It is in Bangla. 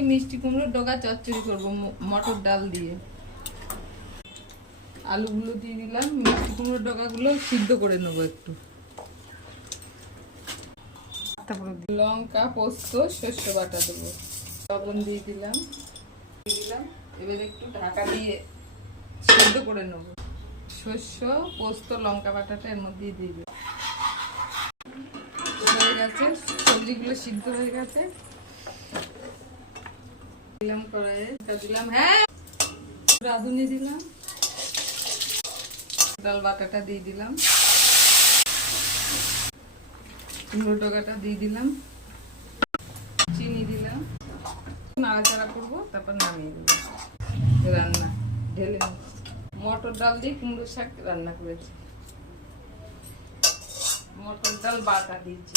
আজকে মিষ্টি কুমড়োর ডগা চচ্চড়ি করব মটর ডাল দিয়ে। আলুগুলো দিয়ে দিলাম, মিষ্টি কুমড়োর ডগাগুলো সিদ্ধ করে নেবো একটু। তারপরে লঙ্কা, পোস্ত, সর্ষে বাটা দেবো, লবণ দিয়ে দিলাম। এবার একটু ঢাকা দিয়ে সিদ্ধ করে নেব। সর্ষে, পোস্ত, লঙ্কা বাটাটা এর মধ্যে দিয়ে দেবো। হয়ে গেছে, সবজিগুলো সিদ্ধ হয়ে গেছে। দিলাম কড়াইয়ে, দিলাম রাঁধুনি দিলাম, ডাল বাটাটা দিয়ে দিলাম, কুমড়ো ডগাটা দিয়ে দিলাম, চিনি দিলাম, নাড়াচাড়া করবো, তারপর নামিয়ে দেবো। রান্না ঢেলে নেব। মটর ডাল দিয়ে কুমড়ো শাক রান্না করেছি, মটর ডাল বাটা দিয়েছি।